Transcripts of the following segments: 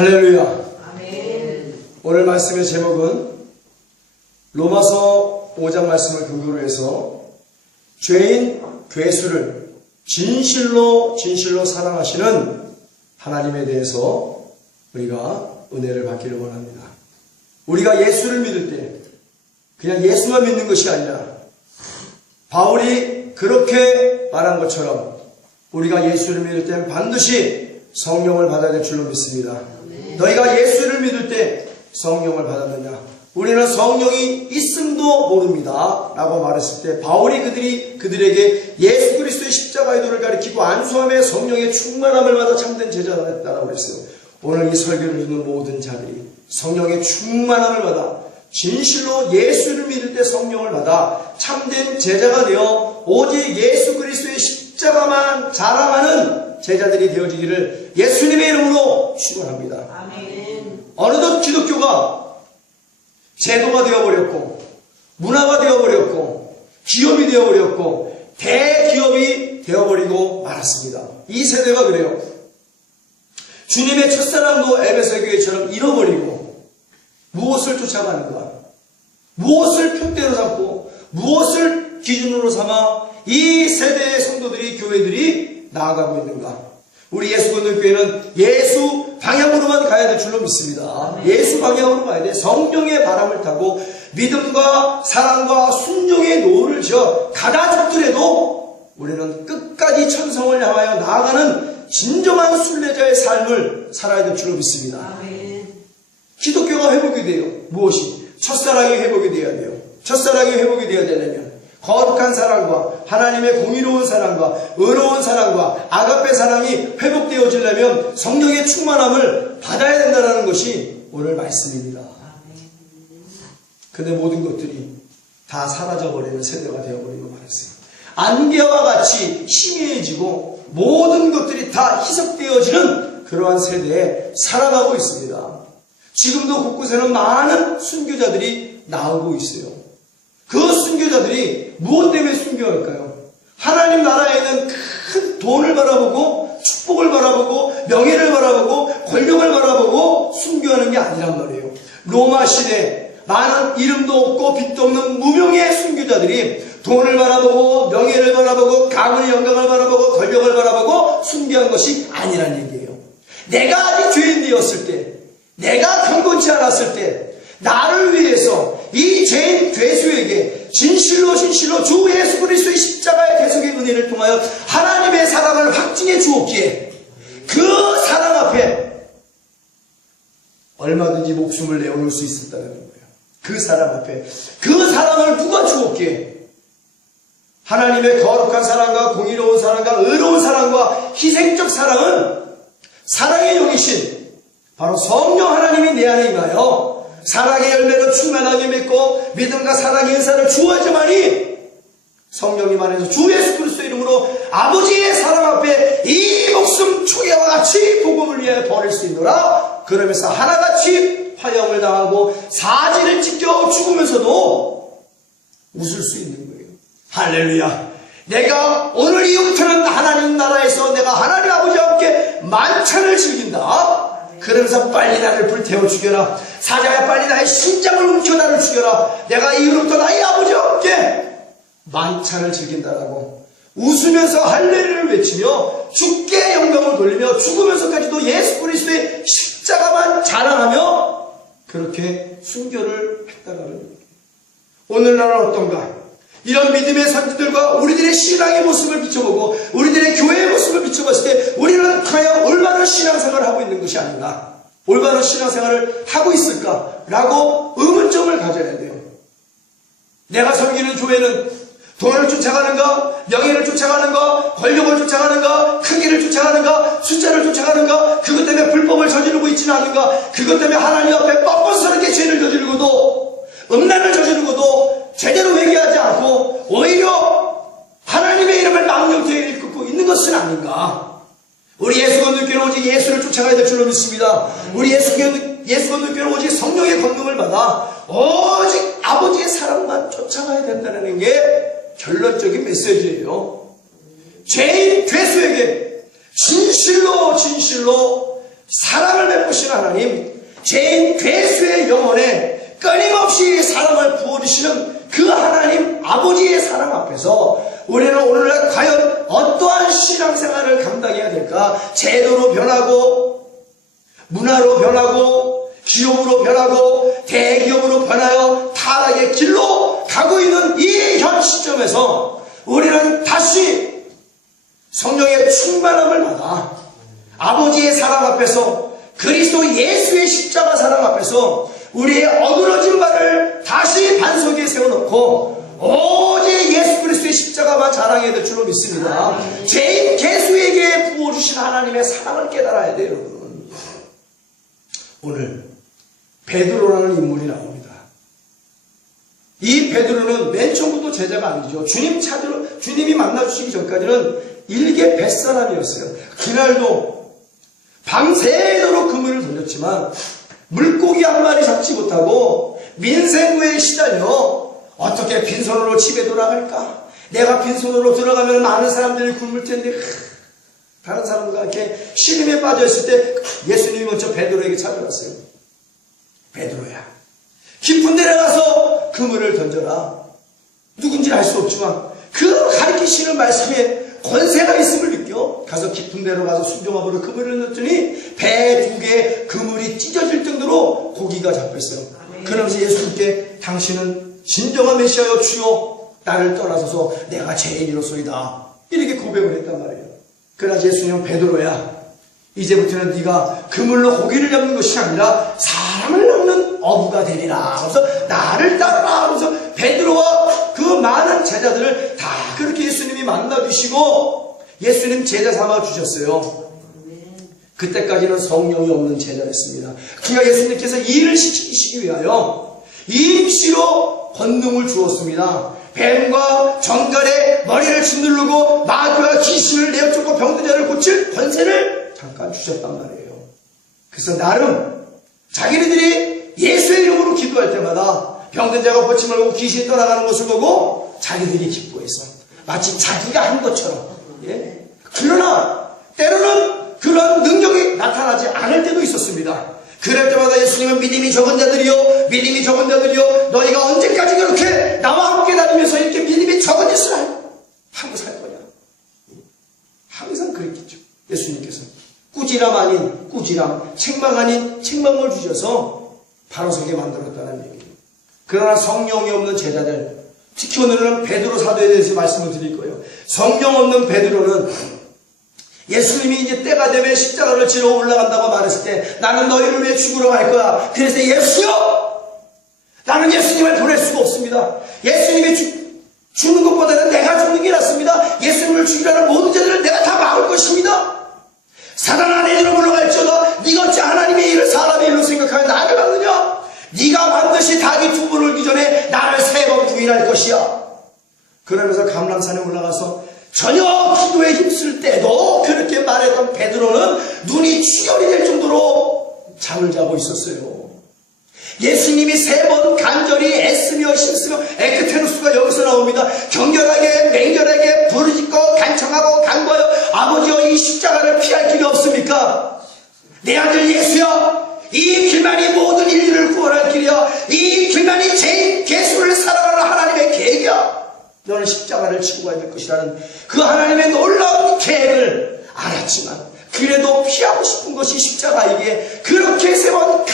할렐루야. 아멘. 오늘 말씀의 제목은 로마서 5장 말씀을 근거로 해서 죄인 괴수를 진실로 사랑하시는 하나님에 대해서 우리가 은혜를 받기를 원합니다. 우리가 예수를 믿을 때 그냥 예수만 믿는 것이 아니라 바울이 그렇게 말한 것처럼 우리가 예수를 믿을 때는 반드시 성령을 받아야 될 줄로 믿습니다. 너희가 예수를 믿을 때 성령을 받았느냐? 우리는 성령이 있음도 모릅니다 라고 말했을 때 바울이 그들에게 예수 그리스도의 십자가의 도를 가리키고 안수함에 성령의 충만함을 받아 참된 제자가 됐다라고 그랬어요. 오늘 이 설교를 듣는 모든 자들이 성령의 충만함을 받아 진실로 예수를 믿을 때 성령을 받아 참된 제자가 되어 오직 예수 그리스도의 십자가만 자랑하는 제자들이 되어지기를 예수님의 이름으로 축원합니다. 아멘. 어느덧 기독교가 제도가 되어버렸고 문화가 되어버렸고 기업이 되어버렸고 대기업이 되어버리고 말았습니다. 이 세대가 그래요. 주님의 첫사랑도 에베소 교회처럼 잃어버리고 무엇을 쫓아가는가, 무엇을 표대로 삼고 무엇을 기준으로 삼아 이 세대의 성도들이 교회들이 나아가고 있는가. 우리 예수건너교회는 예수 방향으로만 가야 될 줄로 믿습니다. 예수 방향으로 가야 돼. 성령의 바람을 타고 믿음과 사랑과 순종의 노를 지어 가다 죽더라도 우리는 끝까지 천성을 향하여 나아가는 진정한 순례자의 삶을 살아야 될 줄로 믿습니다. 아멘. 기독교가 회복이 돼요. 무엇이? 첫사랑이 회복이 돼야 돼요. 첫사랑이 회복이 되어야 되려면 거룩한 사랑과 하나님의 공의로운 사랑과 의로운 사랑과 아가페 사랑이 회복되어지려면 성령의 충만함을 받아야 된다는 것이 오늘 말씀입니다. 근데 모든 것들이 다 사라져버리는 세대가 되어버리고 말했어요. 안개와 같이 희미해지고 모든 것들이 다 희석되어지는 그러한 세대에 살아가고 있습니다. 지금도 곳곳에는 많은 순교자들이 나오고 있어요. 그 순교자들이 무엇 때문에 순교할까요? 하나님 나라에 있는 큰 돈을 바라보고 축복을 바라보고 명예를 바라보고 권력을 바라보고 순교하는 게 아니란 말이에요. 로마 시대 많은 이름도 없고 빛도 없는 무명의 순교자들이 돈을 바라보고 명예를 바라보고 가문의 영광을 바라보고 권력을 바라보고 순교한 것이 아니란 얘기예요. 내가 아직 죄인 되었을 때, 내가 경건치 않았을 때 나를 위해서 이 죄인 괴수에게 진실로 주 예수 그리스도의 십자가의 대속의 은혜를 통하여 하나님의 사랑을 확증해 주었기에 그 사랑 앞에 얼마든지 목숨을 내어놓을 수 있었다는 거예요. 그 사랑 앞에 그 사랑을 누가 주었기에 하나님의 거룩한 사랑과 공의로운 사랑과 의로운 사랑과 희생적 사랑은 사랑의 영이신 바로 성령 하나님이 내 안에 임하여 사랑의 열매로 충만하게 맺고 믿음과 사랑의 은사를 주어야지만이 성령님 안에서 주 예수 그리스도 이름으로 아버지의 사랑 앞에 이 목숨 초계와 같이 복음을 위하여 버릴 수 있노라. 그러면서 하나같이 화형을 당하고 사지를 찢겨 죽으면서도 웃을 수 있는 거예요. 할렐루야. 내가 오늘 이후부터는 하나님 나라에서 내가 하나님 아버지와 함께 만찬을 즐긴다. 그러면서 빨리 나를 불태워 죽여라. 사자야 빨리 나의 심장을 움켜 나를 죽여라. 내가 이후로부터 나의 아버지와 함께 만찬을 즐긴다라고 웃으면서 할렐루야를 외치며 주께 영광을 돌리며 죽으면서까지도 예수 그리스도의 십자가만 자랑하며 그렇게 순교를 했다라는 얘기예요. 오늘날은 어떤가? 이런 믿음의 선지들과 우리들의 신앙의 모습을 비춰보고 우리들의 교회의 모습을 비춰봤을 때 우리는 과연 올바른 신앙생활을 하고 있는 것이 아닌가? 올바른 신앙생활을 하고 있을까라고 의문점을 가져야 돼요. 내가 섬기는 교회는 돈을 쫓아가는가? 명예를 쫓아가는가? 권력을 쫓아가는가? 크기를 쫓아가는가? 숫자를 쫓아가는가? 그것 때문에 불법을 저지르고 있지는 않은가? 그것 때문에 하나님 앞에 뻔뻔스럽게 죄를 저지르고도 음란을 저지르고도 제대로 회개하지 않고 오히려 하나님의 이름을 망령되이 일컫고 있는 것은 아닌가? 우리 예수건너교회는 오직 예수를 쫓아가야 될 줄로 믿습니다. 우리 예수건너교회는 오직 성령의 권능을 받아 오직 아버지의 사랑만 쫓아가야 된다는 게 결론적인 메시지예요. 죄인 괴수에게 진실로 사랑을 베푸시는 하나님 하나님, 죄인 괴수의 영혼에 끊임없이 사랑을 부어주시는 그 하나님 아버지의 사랑 앞에서 우리는 오늘날 과연 어떠한 신앙생활을 감당해야 될까? 제도로 변하고, 문화로 변하고, 기업으로 변하고, 대기업으로 변하여 타락의 길로 가고 있는 이 현 시점에서 우리는 다시 성령의 충만함을 받아 아버지의 사랑 앞에서, 그리스도 예수의 십자가 사랑 앞에서 우리의 어그러진 발을 다시 반석에 세워놓고 오직 예수 그리스도의 십자가만 자랑해야 될 줄로 믿습니다. 죄인 괴수에게 부어주신 하나님의 사랑을 깨달아야 돼요, 여러분. 오늘 베드로라는 인물이 나옵니다. 이 베드로는 맨 처음부터 제자가 아니죠. 주님이 만나주시기 전까지는 일개 뱃사람이었어요. 그날도 밤새도록 그물을 돌렸지만 물고기 한 마리 잡지 못하고 민생구에 시달려 어떻게 빈손으로 집에 돌아갈까? 내가 빈손으로 들어가면 많은 사람들이 굶을 텐데, 다른 사람과 이렇게 시름에 빠져있을 때 예수님이 먼저 베드로에게 찾아왔어요. 베드로야, 깊은 데 가서 그물을 던져라. 누군지 알 수 없지만 그 가르치시는 말씀에 권세가 있음을 느껴 가서 깊은 데로 가서 순종함으로 그물을 넣었더니 배 2개 그물이 찢어질 정도로 고기가 잡혔어요. 그러면서 예수님께 당신은 진정한 메시아여 주여 나를 떠나서서 내가 죄인이로소이다 이렇게 고백을 했단 말이에요. 그러나 예수님은 베드로야, 이제부터는 네가 그물로 고기를 잡는 것이 아니라 사람을 잡는 어부가 되리라. 그래서 나를 따르라. 그래서 베드로와 그 많은 제자들을 다 그렇게 예수님이 만나주시고 예수님 제자 삼아 주셨어요. 그때까지는 성령이 없는 제자였습니다. 그러니까 예수님께서 일을 시키시기 위하여 임시로 권능을 주었습니다. 뱀과 정갈의 머리를 짓누르고 마귀와 귀신을 내어쫓고 병든 자를 고칠 권세를 잠깐 주셨단 말이에요. 그래서 나름 자기네들이 예수의 이름으로 기도할 때마다 병든 자가 고침을 보고 귀신이 떠나가는 것을 보고 자기들이 기뻐했어. 마치 자기가 한 것처럼. 예? 그러나 때로는 그런 능력이 나타나지 않을 때도 있었습니다. 그럴 때마다 예수님은 믿음이 적은 자들이요, 믿음이 적은 자들이요, 너희가 언제까지 그렇게 나와 함께 다니면서 이렇게 믿음이 적은 짓을 하고 살 거냐. 항상 그랬겠죠. 예수님께서 꾸지람 아닌 꾸지람, 책망 아닌 책망을 주셔서 바로 서게 만들었다는 얘기예요. 그러나 성령이 없는 제자들, 특히 오늘은 베드로 사도에 대해서 말씀을 드릴 거예요. 성령 없는 베드로는 예수님이 이제 때가 되면 십자가를 지러 올라간다고 말했을 때 나는 너희를 위해 죽으러 갈 거야. 그래서 예수여! 나는 예수님을 보낼 수가 없습니다. 예수님이 죽는 것보다는 내가 죽는 게 낫습니다. 예수님을 죽이라는 모든 자들을 내가 다 막을 것입니다. 사단아 내 뒤로 물러갈지어다. 네가 어찌 하나님의 일을 사람의 일로 생각하여 나를 막느냐? 네가 반드시 닭이 2번 울기 전에 나를 3번 부인할 것이야. 그러면서 감람산에 올라가서 전혀 기도에 힘쓸 때도 그렇게 말했던 베드로는 눈이 충혈이 될 정도로 잠을 자고 있었어요. 예수님이 3번 간절히 애쓰며 힘쓰며 에크테누스가 여기서 나옵니다. 격렬하게 맹렬하게 부르짖고 간청하고 간구하여 아버지여 이 십자가를 피할 길이 없습니까? 내 아들 예수여, 이 길만이 모든 인류를 구원할 길이야. 이 길만이 죄인 괴수를 사랑하는 하나님의 계획이야. 너는 십자가를 지고 가야 될 것이라는 그 하나님의 놀라운 계획을 알았지만 그래도 피하고 싶은 것이 십자가이기에 그렇게 3번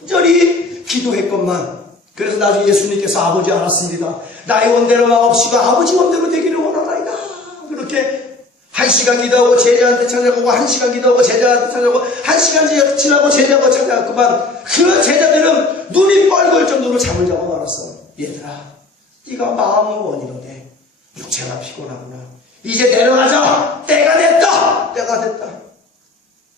간절히 기도했건만, 그래서 나중에 예수님께서 아버지 알았습니다. 나의 원대로 마옵시고 아버지 원대로 되기를 원하나이다. 그렇게 1시간 기도하고 제자한테 찾아가고 1시간 기도하고 제자한테 찾아가고 1시간 지나고 제자가 찾아갔구만. 그 제자들은 눈이 뻘걸 정도로 잠을 자고 말았어. 얘들아, 네가 마음은 원이로되 육체가 피곤하구나. 이제 내려가자. 때가 됐다. 때가 됐다.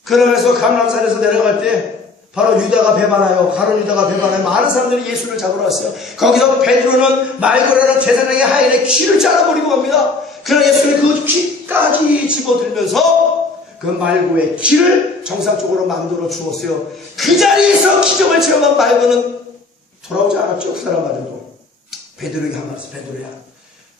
그러면서 감람산에서 내려갈 때 바로 유다가 배반하여, 가룟 유다가 배반하여 많은 사람들이 예수를 잡으러 왔어요. 거기서 베드로는 말고라는 제사장의 하인의 귀를 잘라버리고 갑니다. 그러나 예수님이 그 귀까지 집어들면서 그 말고의 귀를 정상적으로 만들어 주었어요. 그 자리에서 기적을 체험한 말고는 돌아오지 않았죠. 그 사람마저도. 베드로에게 한 말씀, 베드로야,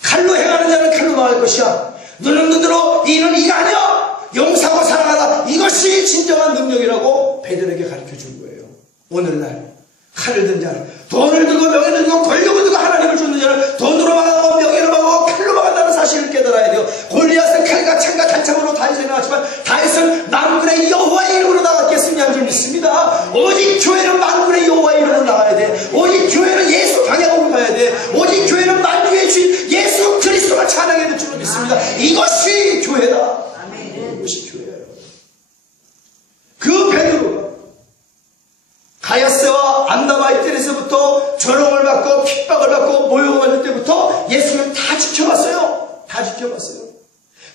칼로 행하는 자는 칼로 망할 것이야. 눈은 눈으로, 이는 이가 아니야. 용서하고 사랑하라. 이것이 진정한 능력이라고 베드로에게 가르쳐 준 거예요. 오늘날 칼을 든 자는, 돈을 들고 명예를 들고 권력을 들고 하나님을 쫓는 자는 돈으로 망하고 명예로 망하고 칼로 망한다는 사실을 깨달아야 돼요. 골리앗은 칼과 창과 단창으로 다윗에게 나왔지만 다윗은 만군의 여호와의 이름으로 나갔겠느냐는 줄 믿습니다. 오직 교회는 만군의 여호와의 이름으로 나가야 돼. 오직 교회는 예수 방향으로 가야 돼. 오직 교회는 만주의 주인 예수 그리스도가 찬양해야 될 줄로 믿습니다. 이것이 교회다. 이것이 교회예요. 그 베드로가 가야스와 안나바이텔에서부터 조롱을 받고 핍박을 받고 모욕을 받을 때부터 예수님 다 지켜봤어요. 다 지켜봤어요.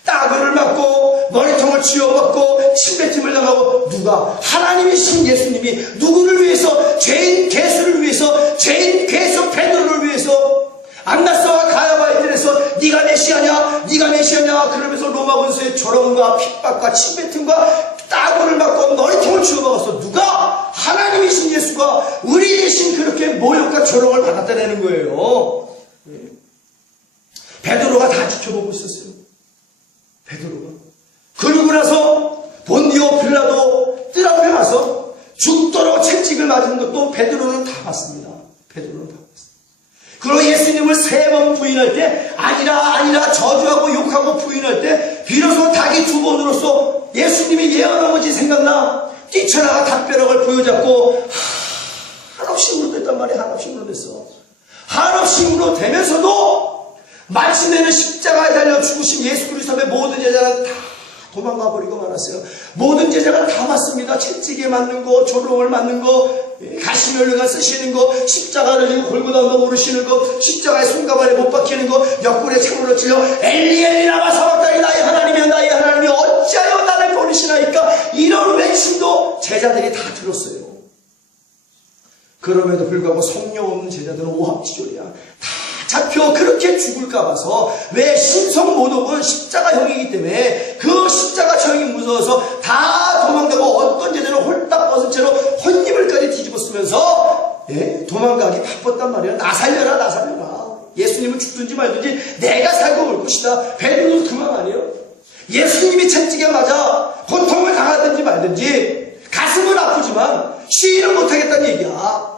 따구를 맞고 머리통을 쥐어받고 침뱉음을 당하고, 누가? 하나님이신 예수님이 누구를 위해서? 죄인 괴수를 위해서, 죄인 괴수 베드로를 위해서 안나스와 가야바이들에서 네가 메시아냐, 네가 메시아냐 그러면서 로마 군수의 조롱과 핍박과 침뱉음과 따구를 맞고 머리통을 쥐어박아서 누가? 하나님이신 예수가 우리 대신 그렇게 모욕과 조롱을 받았다는 거예요. 베드로가 다 지켜보고 있었어요. 베드로가. 그러고 나서 본디오 빌라도 뜰 앞에 가서 죽도록 채찍을 맞은 것도 베드로는 다 봤습니다. 베드로는 다 봤습니다. 그리고 예수님을 3번 부인할 때 아니라 저주하고 욕하고 부인할 때 비로소 닭이 2번으로서 예수님이 예언한 것이 생각나 뛰쳐나가 닭벼락을 부여잡고 한없이 울었단 말이야. 한없이 울었어. 한없이 울어대면서도 마침내는 십자가에 달려 죽으신 예수 그리스도 앞에 모든 제자는 다 도망가 버리고 말았어요. 모든 제자가 다 맞습니다. 채찍에 맞는 거, 조롱을 맞는 거, 가시면류관 쓰시는 거, 십자가를 지고 골고다 오르시는 거, 십자가에 손가발에 못 박히는 거, 옆구리에 창으로 찔려 엘리 엘리 라마 사박다니 나의 하나님이여 나의 하나님이 어찌하여 나를 버리시나이까, 이런 외침도 제자들이 다 들었어요. 그럼에도 불구하고 성령 없는 제자들은 오합지졸이야. 다 잡혀 그렇게 죽을까 봐서, 왜 신성모독은 십자가형이기 때문에 그 십자가형이 무서워서 다 도망가고, 어떤 제자는 홀딱 벗은 채로 혼입을까지 뒤집어 쓰면서 도망가기 바빴단 말이야. 나 살려라 나 살려라. 예수님은 죽든지 말든지 내가 살고 올 것이다. 베드로도 그만 아니에요. 예수님이 채찍에 맞아 고통을 당하든지 말든지 가슴은 아프지만 쉬지는 못하겠다는 얘기야.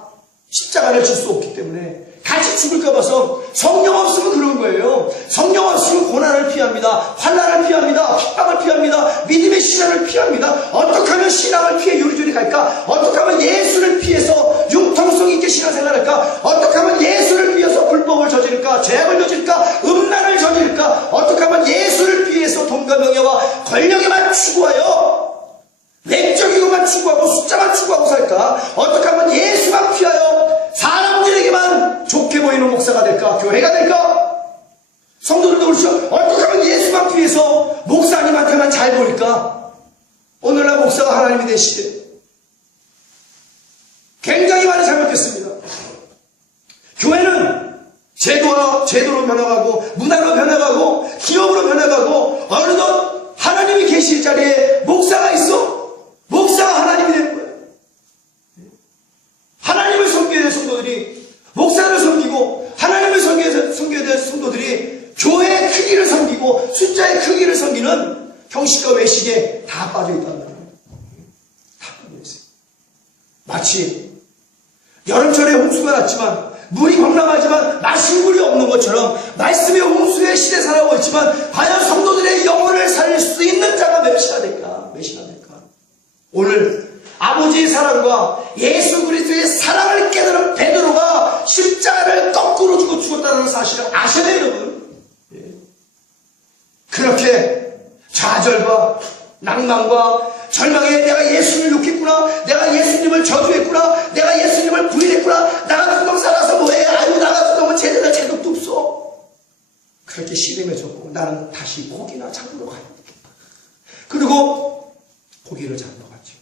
십자가를 질 수 없기 때문에 같이 죽을까 봐서. 성령 없으면 그런 거예요. 성령 없으면 고난을 피합니다. 환난을 피합니다. 핍박을 피합니다. 믿음의 시련을 피합니다. 어떻게 하면 신앙을 피해 요리조리 갈까? 어떻게 하면 예수를 피해서 융통성 있게 신앙생활을 할까? 어떻게 하면 예수를 피해서 불법을 저지를까? 죄악을 저지를까? 음란을 저지를까? 어떻게 하면 예수를 피해서 돈과 명예와 권력에만 추구하여 내적이고만 추구하고 숫자만 추구하고 살까? 어떻게 하면 예수만 피하여 사람들에게만 좋게 보이는 목사가 될까? 교회가 될까? 성도들도 그렇죠. 어떻게 하면 예수만 피해서 목사님한테만 잘 보일까? 오늘날 목사가 하나님이 된 시대, 굉장히 많이 잘못됐습니다. 교회는 제도로 변해가고, 문화로 변해가고, 기업으로 변해가고, 어느덧 하나님이 계실 자리에 목사가 있어. 목사가 하나님이 되는 거예요. 하나님을 섬겨야 될 성도들이 목사를 섬기고, 하나님을 섬겨야 될 성도들이 교회의 크기를 섬기고 숫자의 크기를 섬기는 형식과 외식에 다 빠져있단 말이에요. 다 빠져있어요. 마치 여름철에 홍수가 났지만, 물이 범람하지만 마실 물이 없는 것처럼 말씀의 홍수의 시대에 살아오고 있지만, 과연 성도들의 영혼을 살릴 수 있는 자가 몇이나 될까? 몇이나 될까? 오늘 아버지의 사랑과 예수 그리스도의 사랑을 깨달은 베드로가 십자가를 거꾸로 주고 죽었다는 사실을 아셔야 돼요, 여러분. 그렇게 좌절과 낭만과 절망에 내가 예수님을 욕했구나, 내가 예수님을 저주했구나, 내가 예수님을 부인했구나, 나 같은 놈 살아서 뭐해, 아유 나 같은 놈은 제대로 제독도 없어, 그렇게 시름해졌고 나는 다시 고기나 잡으러 가야 되겠다. 그리고 고기를 잡으러 갔죠.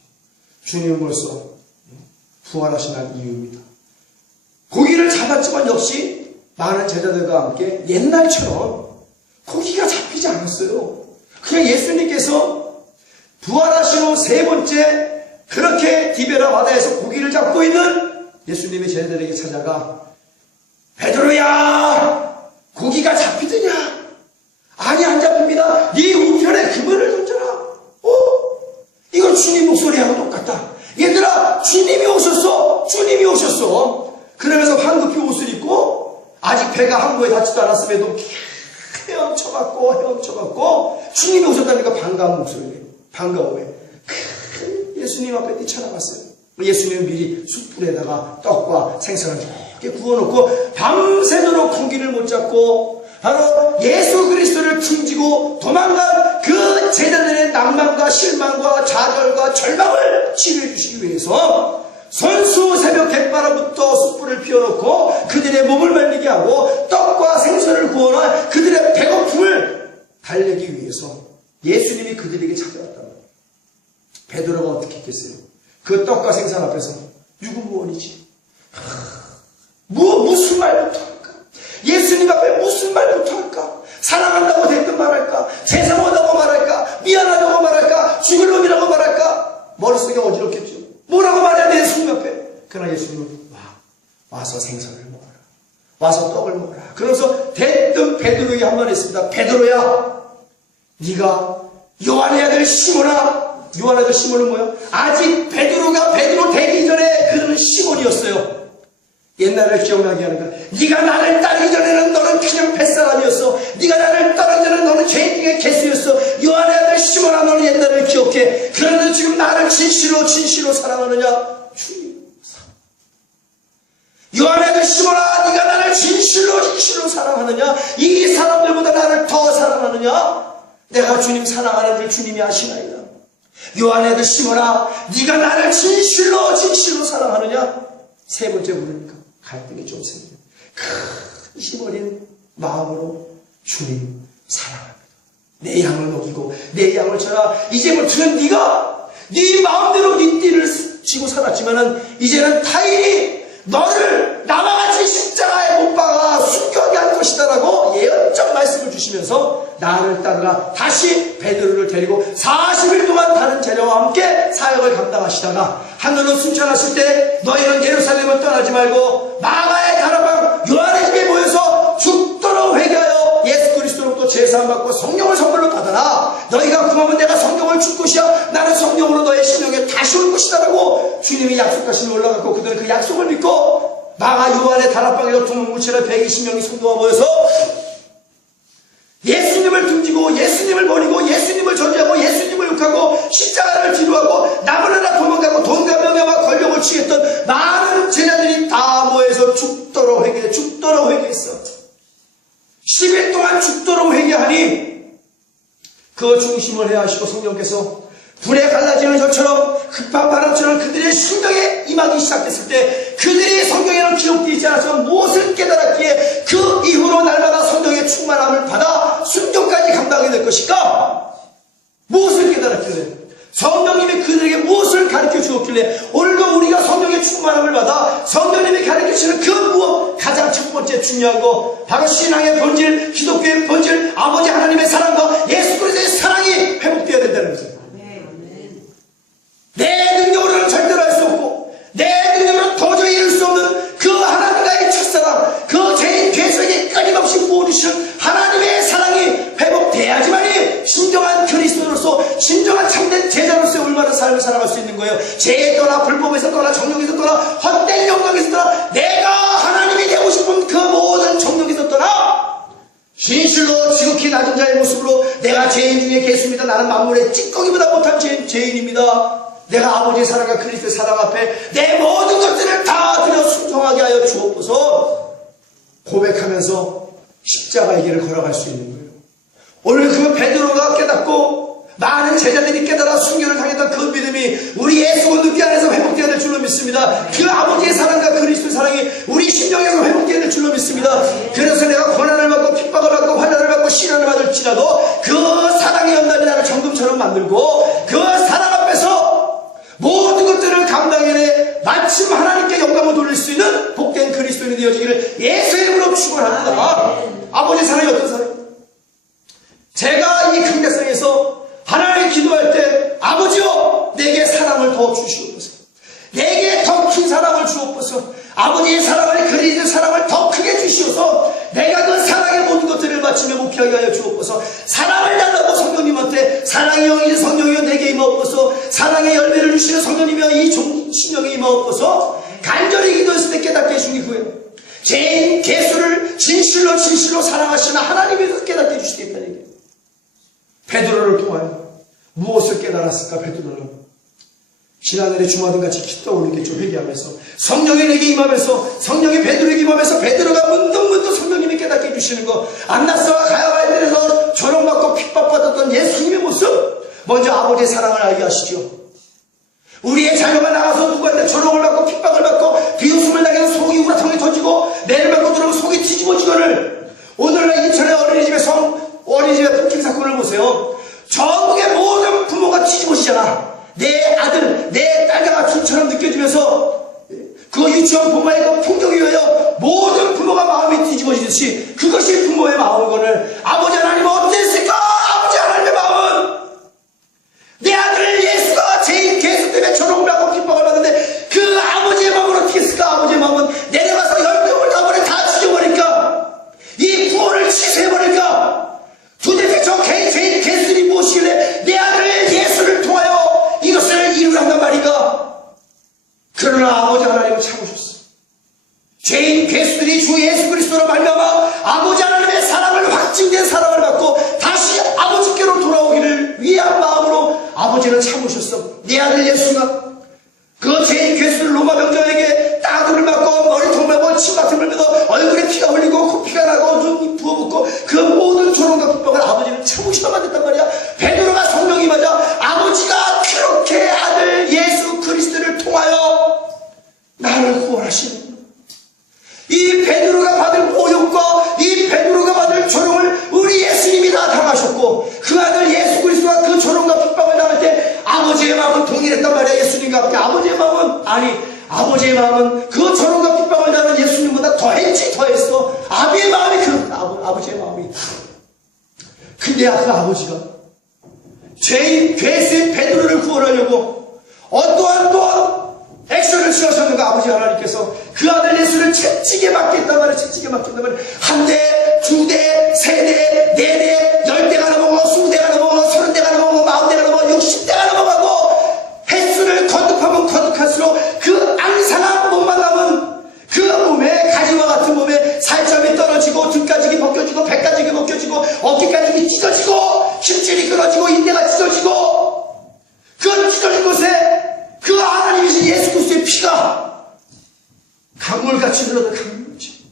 주님은 벌써 부활하신 날 이유입니다. 고기를 잡았지만 역시 많은 제자들과 함께 옛날처럼 고기가 잡히지 않았어요. 그냥 예수님께서 부활하신 후 3번째 그렇게 디베라 바다에서 고기를 잡고 있는 예수님의 제자들에게 찾아가, 베드로야, 고기가 잡히더냐? 아니, 안 잡힙니다. 네 우편에 그물을 던져라. 이거 주님 목소리하고 똑같다. 이게 배가 항구에 닿지도 않았음에도 헤엄쳐갖고 주님이 오셨다니까 반가운 목소리예요. 반가워요. 예수님 앞에 뛰쳐나갔어요. 예수님은 미리 숯불에다가 떡과 생선을 이렇게 구워놓고 밤새도록 공기를 못 잡고 바로 예수 그리스도를 등지고 도망간 그 제자들의 낭만과 실망과 좌절과 절망을 치료해 주시기 위해서 선수 새벽 갯바람부터 숯불을 피워놓고 그들의 몸을 말리게 하고 떡과 생선을 구워놔 그들의 배고픔을 달래기 위해서 예수님이 그들에게 찾아왔단 말이에요. 베드로가 어떻게 했겠어요? 그 떡과 생선 앞에서 유구무원이지. 무슨 말부터 할까? 예수님 앞에 무슨 말부터 할까? 사랑한다고 대뜸 말할까? 죄송하다고 말할까? 미안하다고 말할까? 죽을 놈이라고 말할까? 머릿속에 어지럽겠죠. 뭐라고 말해야 돼, 예수님 앞에? 그러나 예수님은 와서 생선을 먹어라. 와서 떡을 먹어라. 그러면서 대뜸 베드로에게 한마디 했습니다. 베드로야, 네가 요한의 아들 시몬아. 요한의 아들 시몬은 뭐야? 아직 베드로가 베드로 되기 전에 그는 시몬이었어요. 옛날을 기억나게 하는 거야. 네가 나를 따르기 전에는 너는 그냥 뱃사람이었어. 네가 나를 따르기 전에는 너는 죄인 중에 개수였어. 요한의 아들 시몬아, 너는 옛날을 기억해. 그런데 지금 나를 진실로 사랑하느냐? 주님. 요한의 아들 시몬아, 네가 나를 진실로 사랑하느냐? 이 사람들보다 나를 더 사랑하느냐? 내가 주님 사랑하는 줄 주님이 아시나이다. 요한의 아들 시몬아, 네가 나를 진실로 사랑하느냐? 세 번째 물으니까 갈등이 좀 생겨요. 근심 어린 마음으로 주님 사랑합니다. 내 양을 먹이고 내 양을 쳐라. 이제부터는 네가 네 마음대로 네 띠를 지고 살았지만은 이제는 타인이 너를 나와 같이 십자가에 못 박아 순교하게 할 것이다라고 예언적 말씀을 주시면서 나를 따르라. 다시 베드로를 데리고 40일 동안 다른 제자와 함께 사역을 감당하시다가 하늘로 승천하실 때 너희는 예루살렘을 떠나지 말고 마가의 다락방 요한의 집에 모여서 죽도록 회개하여 예수 그리스도로부터 제사함 받고 성령을 선물로 받아라. 너희가 구하면 내가 성령을 줄 것이야. 나는 성령으로 너의 심령에 다시 올 것이다라고 주님이 약속하신 올라갔고 그들은 그 약속을 믿고 마가 요한의 다락방에서 두문무체로 120명이 성도가 모여서 예수님을 등지고 예수님을 버리고 예수님을 저주하고 예수님을 욕하고 십자가를 뒤로하고 나무라나 도망가고 돈과 명예와 권력을 취했던 많은 제자들이 다 모여서 죽도록 회개했어. 10일 동안 죽도록 회개하니 그 중심을 해야 하시고 성령께서 불에 갈라지는 것처럼 급한 바람처럼 그들의 심령에 임하기 시작했을 때 그들이 성경에는 기록되지 않아서 무엇을 깨달았기에 그 이후로 날마다 성령의 충만함을 받아 순종까지 감당하게 될 것일까? 무엇을 깨달았길래? 성령님이 그들에게 무엇을 가르쳐 주었길래 오늘도 우리가 성령의 충만함을 받아 성령님이 가르치시는 그 무엇 가장 첫 번째 중요한 거 바로 신앙의 본질, 기독교의 본질, 아버지 하나님의 사랑과 예수 그리스도의 사랑이 회복되어야 된다는 거예요. 내 능력으로는 절대로 할 수 없고 내 능력으로는 도저히 이룰 수 없는 그 하나님과의 첫사랑, 그 죄인 죄수에게 끊임없이 부어주시는 하나님의 사랑이 회복돼야지만이 진정한 그리스도로서 진정한 참된 제자로서의 올바른 삶을 살아갈 수 있는 거예요. 죄에 떠나 불법에서 떠나 정욕에서 떠나 헛된 영광에서 떠나 내가 하나님이 되고 싶은 그 모든 정욕에서 떠나 진실로 지극히 낮은 자의 모습으로 내가 죄인 중에 개수입니다. 나는 만물의 찌꺼기보다 못한 죄인입니다. 내가 아버지의 사랑과 그리스도의 사랑 앞에 내 모든 것들을 다 들여 순종하게 하여 주옵소서 고백하면서 십자가의 길을 걸어갈 수 있는 거예요. 오늘 그 베드로가 깨닫고 많은 제자들이 깨달아 순교를 당했던 그 믿음이 우리 예수 공동체 안에서 회복되어야 될 줄로 믿습니다. 그 아버지의 사랑과 그리스도의 사랑이 우리 심령에서 회복되어야 될 줄로 믿습니다. 그래서 내가 고난을 받고 핍박을 받고 환난을 받고 시련을 받을지라도 그 사랑의 연단이 나를 정금처럼 만들고 그 사랑 앞에서 모든 것들을 감당해내 마침 하나님께 영광을 돌릴 수 있는 복된 그리스도인이 되어지기를 예수의 이름으로 축원합니다. 아버지 사랑이 어떤 사랑? 제가 이 강대상에서 하나님 기도할 때 아버지여 내게 사랑을 더 주시옵소서. 내게 더 큰 사랑을 주옵소서. 아버지의 사랑을 그리스도의 사랑을 더 크게 주시옵소서. 내가 그 사랑의 모든 것들을 마침에 목표하게 하여 주옵소서. 사랑을 달라고 성령님한테 사랑의 영이신 성령이여 내게 임하옵소서. 사랑의 열매를 주시는 성령님이여 이 심령에 임하옵소서. 간절히 기도했을 때 깨닫게 해주니 그예요. 죄인 개수를 진실로 진실로 사랑하시는 하나님께서 깨닫게 해주시겠다는 얘기예요. 베드로를 통하여 무엇을 깨달았을까? 베드로는 지난날에 주마등같이 기 떠올리겠죠. 회개하면서 성령이 내게 임하면서, 성령이 베드로에게 임하면서 베드로가 문득문득 성령님이 깨닫게 해주시는 것, 안나스와 가야바의 들에서 조롱받고 핍박받았던 예수님의 모습, 먼저 아버지의 사랑을 알게 하시죠. 우리의 자녀가 나가서 누구한테 조롱을 받고 핍박을 받고 비웃음을 당해서 속이 우라통이 터지고 매를 맞고 들어오면 속이 뒤집어지거늘, 오늘날 인천의 어린이집의 폭행 사건을 보세요. 전국의 모든 부모가 뒤집어지잖아. 내 아들, 내 딸과 같은처럼 느껴지면서 그 유치원 부모의 그 풍경에 의하여 모든 부모가 마음이 뒤집어지듯이 그것이 부모의 마음이거늘, 아버지 하나님은 어땠을까? 아버지 하나님의 마음은 내 아들 예수가 죄인 개수 때문에 조롱을 하고 핍박을 받는데 그 아버지의 마음은 어떻게 했을까? 아버지의 마음은 내려가서 열병을 다 죽여버릴까? 이 구원을 취소해버릴까? 도대체 저 죄인 개수들이 무엇이길래 내 아들 예수를 통하여 이것을 이루란단 말인가? 그러나 아버지 하나님은 참으셨어. 죄인 개수들이 주 예수 그리스도로 말미암아 아버지 하나님의 사랑을, 확증된 사랑을 받고 다시 아버지께로 돌아오기를 위한 마음으로 아버지는 참으셨어. 내 아들 예수가 그 죄인 괴수를 로마 병정에게 따돌을 맞고 머리통을 매고 침 같은 걸 매고 얼굴에 피가 흘리고 코피가 나고 눈이 부어붙고 그 모든 조롱과 핍박을 아버지는 참으셔야만 됐단 말이야. 베드로가 성령이 맞아 아버지가 그렇게 아들 예수 그리스도를 통하여 나를 구원하시는, 이 베드로가 받을 모욕과 이 베드로가 받을 조롱을 우리 예수님이 다 당하셨고 그 아들 예수 그리스도가 그 조롱과 핍박을 당할 때 아버지의 마음은 동일했단 말이야. 예수님과 함께 아버지의 마음은, 아버지의 마음은 그 조롱과 핍박을 당하는 예수님보다 더했어. 아비의 마음이 아버지의 마음이. 근데 그 아버지가 죄인 괴수인 베드로를 구원하려고 어떠한 또 액션을 취하셨는가? 아버지 하나님께서 그 아들 예수를 채찍에 맞겠단 말이에요. 채찍에 맞겠단 말이에요. 한 대, 두 대, 세 대, 네 대, 10대가 넘어가고 20대가 넘어가고 30대가 넘어가고 40대가 넘어가고 60대가 넘어가고 횟수를 거듭하면 거듭할수록 그 앙상한 몸만 남은 그 몸에, 가지와 같은 몸에 살점이 떨어지고 등가죽이 벗겨지고 배가죽이 벗겨지고 어깨가죽이 찢어지고 힘줄이 끊어지고 인대가 찢어지고 그 찢어진 곳에 그 하나님이신 예수 그리스도의 피가 강물같이 흘러도 강물같이.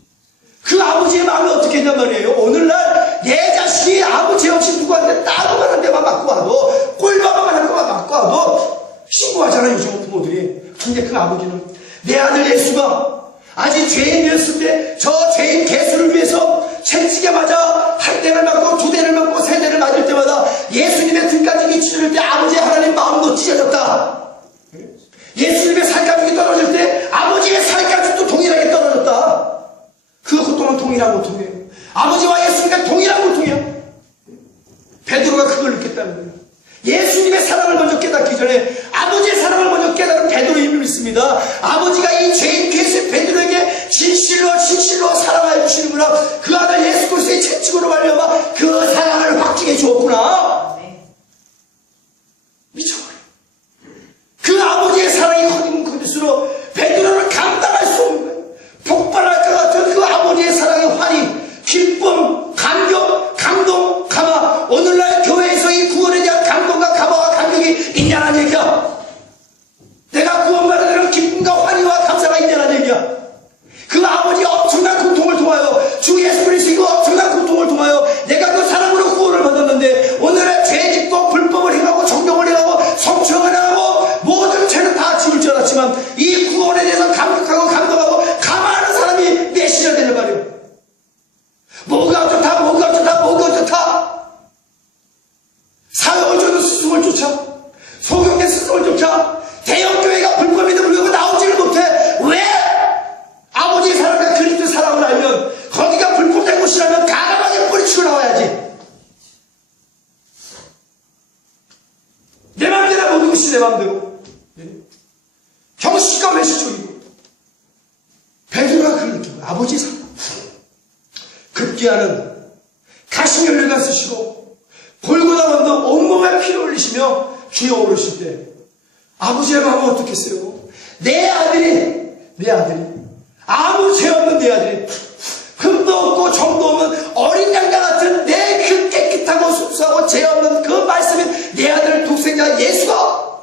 그 아버지의 마음이 어떻게 했냔 말이에요. 오늘날 내 자식이 아버지 없이 누구한테 따로만 한 대만 맞고 와도, 꼴밥만 한 대만 맞고 와도 신고하잖아요, 요즘 부모들이. 근데 그 아버지는 내 아들 예수가 아직 죄인이었을 때 저 죄인 개수를 위해서 채찍에 맞아 한 대를 맞고 두 대를 맞고 세 대를 맞을 때마다 예수님의 등가죽이 찢어질 때 아버지의 하나님 마음도 찢어졌다. 예수님의 살가죽이 떨어질 때 아버지의 살가죽도 동일하게 떨어졌다. 그 고통은 동일한 고통이에요. 아버지와 예수님과 동일한 고통이야. 베드로가 그걸 느꼈다는 거예요. 예수님의 사랑을 먼저 깨닫기 전에 아버지의 사랑을 먼저 깨달은 베드로의 힘을 믿습니다. 아버지가 이 죄인 괴수인 베드로에게 진실로 사랑하여 주시는구나. 그 아들 예수 그리스도의 채찍으로 말미암아 그 사랑을 확증해 주었구나. 미쳐버려. 그 아버지의 사랑이 커지면 커질수록 베드로는 감당할 수 없는 거예요. 폭발할 것 같은 그 아버지의 사랑의 환희, 기쁨, 감격, 감동, 감화. 오늘날 교회에서 이 구원에 대한 감동과 감화와 감격이 있냐는 얘기야. 내가 구원받은 그런 기쁨과 환희와 감사가 있냐는 얘기야. 그 아버지의 엄청난 고통을 통하여, 주 예수 그리스도의 그 엄청난 고통을 통하여 내가 그 사랑으로 구원을 받았는데 오늘날 죄 짓고 불법을 행하고 정욕을 행하고 성추행을 행하고 모든 죄는 다 지을 줄 알았지만 이 구원에 대해서 감격하고 감동하고 감화하는 사람이 몇이나 되는 말이에요. 뭐가 어쩌다 사역을 줘도 스승을 쫓아, 소경의 스승을 쫓아, 대형교회가 불법에도 불구하고 나오지를 못해. 왜? 아버지의 사랑과 그리스도의 사랑을 알면 거기가 불법된 곳이라면 가감하게 뿌리치고 나와야지. 내 맘대로 모든 것이 내 맘대로 형식과 외식적이고. 베드로가 그걸 느끼고 아버지의 사랑, 급기야는 가시면류관 쓰시고 골고다 언덕 온몸에 피를 흘리시며 주여 오르실 때 아버지의 마음은 어떻겠어요? 내 아들이 아무 죄 없는 내 아들이 그 정도 없고 정도 없는 어린 양과 같은 내 그 깨끗하고 순수하고 죄 없는 그 말씀인 내 아들 독생자 예수가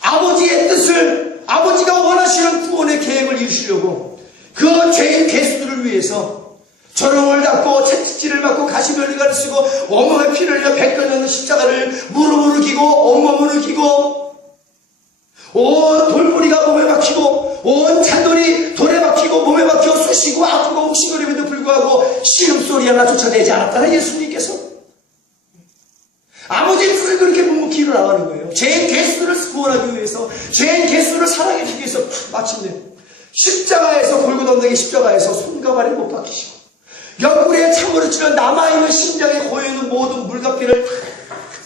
아버지의 뜻을, 아버지가 원하시는 구원의 계획을 이루시려고 그 죄인 괴수들을 위해서 조롱을 받고 채찍질을 받고 가시면류관을 쓰고 온몸에 피를 흘려 백변하는 십자가를 무릎으로 기고 온몸으로 기고 온 돌뿌리가 몸에 박히고 온 잔돌이 돌에 박히고 몸에 박혀 쑤시고 아프고 욱신거림에도 불구하고 시름소리 하나조차 내지 않았다는 예수님께서 아버지의 뜻을 그렇게 묵묵히 일어나가는 거예요. 죄인 괴수들을 구원하기 위해서, 죄인 괴수들을 사랑해주기 위해서 마침내 십자가에서 골고다 언덕의 십자가에서 손과 발에 못 박히시고 옆구리에 참으로 치는 남아있는 심장에 고여있는 모든 물과 피를 다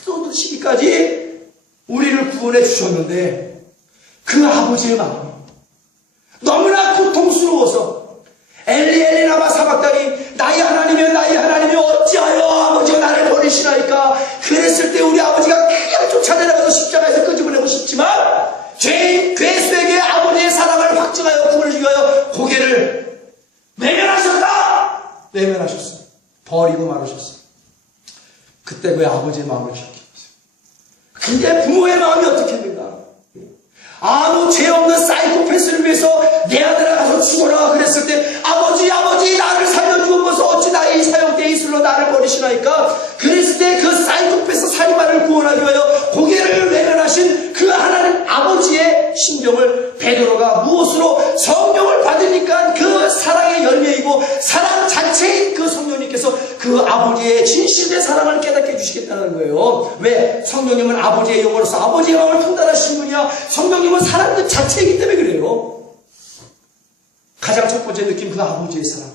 쏟으시기까지 우리를 구원해 주셨는데 그 아버지의 마음이 너무나 고통스러워서 엘리 엘리 라마 사박다니 나의 하나님이여 나의 하나님이여 어찌하여 아버지가 나를 버리시나이까. 그랬을 때 우리 아버지가 그냥 쫓아내려가서 십자가에서 끄집어내고 싶지만 죄인 괴수에게 아버지의 사랑을 확증하여 구원을 주기 위하여 고개를 외면하셨다. 외면하셨어요. 버리고 말으셨어요. 그때 그 아버지의 마음을 기억해보세요. 근데 부모의 마음이 어떻게 합니까? 아무 죄 없는 사이코패스를 위해서 내 아들아 가서 죽어라 그랬을 때 아버지 나를 살려주옵소서 어찌 나의 사형대에 있으러 나를 버리시나이까. 그랬을 때 그 사이코패스 살인마를 구원하기 위하여 고개를 외면하신 그 하나님 아버지의 심정을 베드로가 무엇으로 성령을 받으니까 그 사랑의 열매이고 사랑 자체인 그 성령님께서 그 아버지의 진실의 사랑을 깨닫게 해주시겠다는 거예요. 왜? 성령님은 아버지의 영으로서 아버지의 마음을 판단하시는 분이야. 성령님은 사랑 그 자체이기 때문에 그래요. 가장 첫 번째 느낌, 그 아버지의 사랑.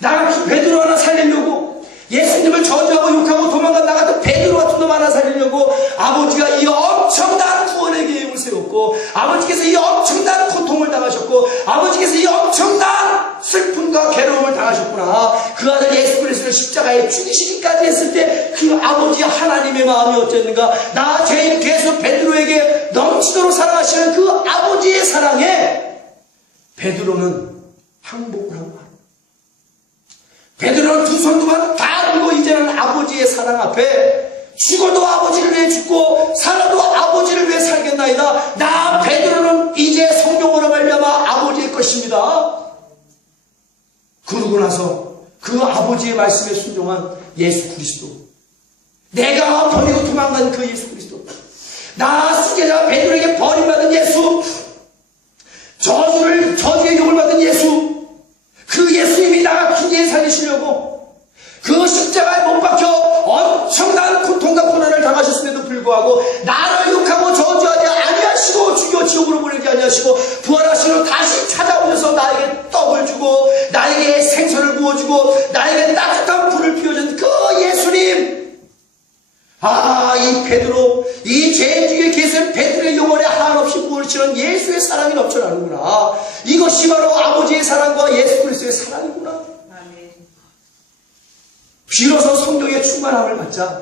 나 같은 베드로 하나 살리려고 예수님을 저주하고 욕하고 도망간 나 같은 베드로 같은 놈 하나 살리려고 아버지가 이 엄청난 구원의 계획을 세웠고 아버지께서 이 엄청난 고통을 당하셨고 아버지께서 이 엄청난 슬픔과 괴로움을 당하셨구나. 그 아들 예수 그리스도를 십자가에 죽이시기까지 했을 때 그 아버지 하나님의 마음이 어땠는가. 나 죄인 괴수 베드로에게 넘치도록 사랑하시는 그 아버지의 사랑에 베드로는 항복을 하고 말합니다. 베드로는 두 손 두 발 다 들고 이제는 아버지의 사랑 앞에 죽어도 아버지를 위해 죽고 살아도 아버지를 위해 살겠나이다. 나 베드로는 이제 성령으로 말미암아 아버지의 것입니다. 그러고 나서 그 아버지의 말씀에 순종한 예수 그리스도, 내가 버리고 도망간 그 예수 그리스도, 나 수제자 베드로에게 버림받은 예수, 저주의 욕을 받은 예수, 그 예수님이 나 기계에 살리시려고 그 십자가에 못 박혀 엄청난 고통과 고난을 당하셨음에도 불구하고 나를 욕하고 저주하지 아니하시고 죽여 지옥으로 보내지 아니하시고 부활하시고 다시 찾아오셔서 나에게 떡을 주고 나에게 생선을 구워주고 나에게 따뜻한 불을 피워준 그 예수님. 이 베드로, 이 죄인중에 계신 베드로의 영혼에 한없이 부어치는 예수의 사랑이 넘쳐나는구나. 이것이 바로 아버지의 사랑과 예수 그리스도의 사랑이구나. 아멘. 비로소 성령의 충만함을 받자